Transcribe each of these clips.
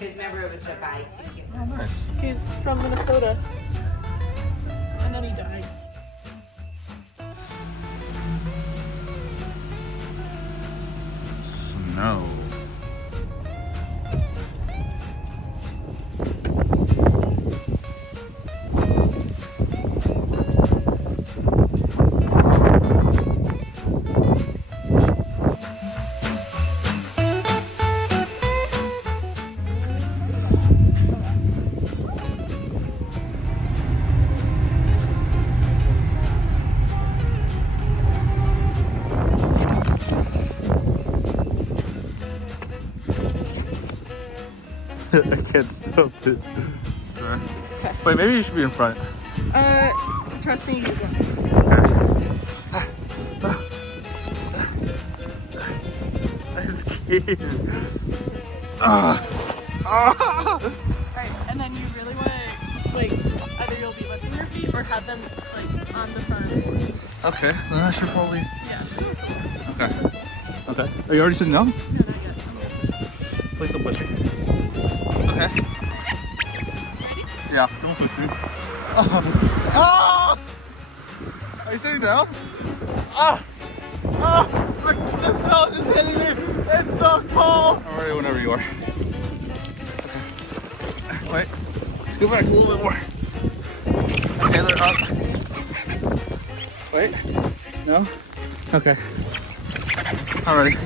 Because remember it was a buy ticket. Oh, nice. He's from Minnesota. And then he died. Snow. I can't stop it. Okay. Wait, maybe you should be in front. Trust me, you won't. I'm scared. Alright, and then you really want to, like, either you'll be lifting your feet or have them, like, on the front. Okay, then I should probably. Yeah. Okay. Okay. Are you already sitting down? No, not yet. Please don't push me. Okay. Ready? Yeah, don't push me. Ah! Are you sitting down? Ah! Ah! The snow is hitting me! It's so cold! I'm ready whenever you are. Okay. Wait. Scoot back a little bit more. Okay, they're up. Wait. No? Okay. I'm ready.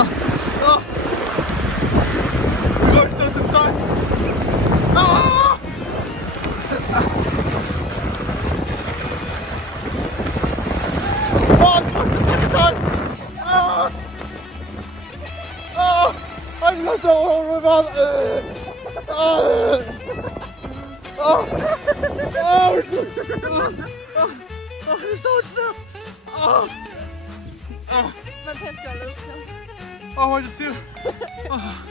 Oh! Oh! We're going to inside! Ah! Oh, I'm close the second time! Ah! Oh! I just don't want to remember. Oh! Oh! Oh, there's so much snow! Oh! Oh! My pants got a little snow. Oh, I did too. Oh.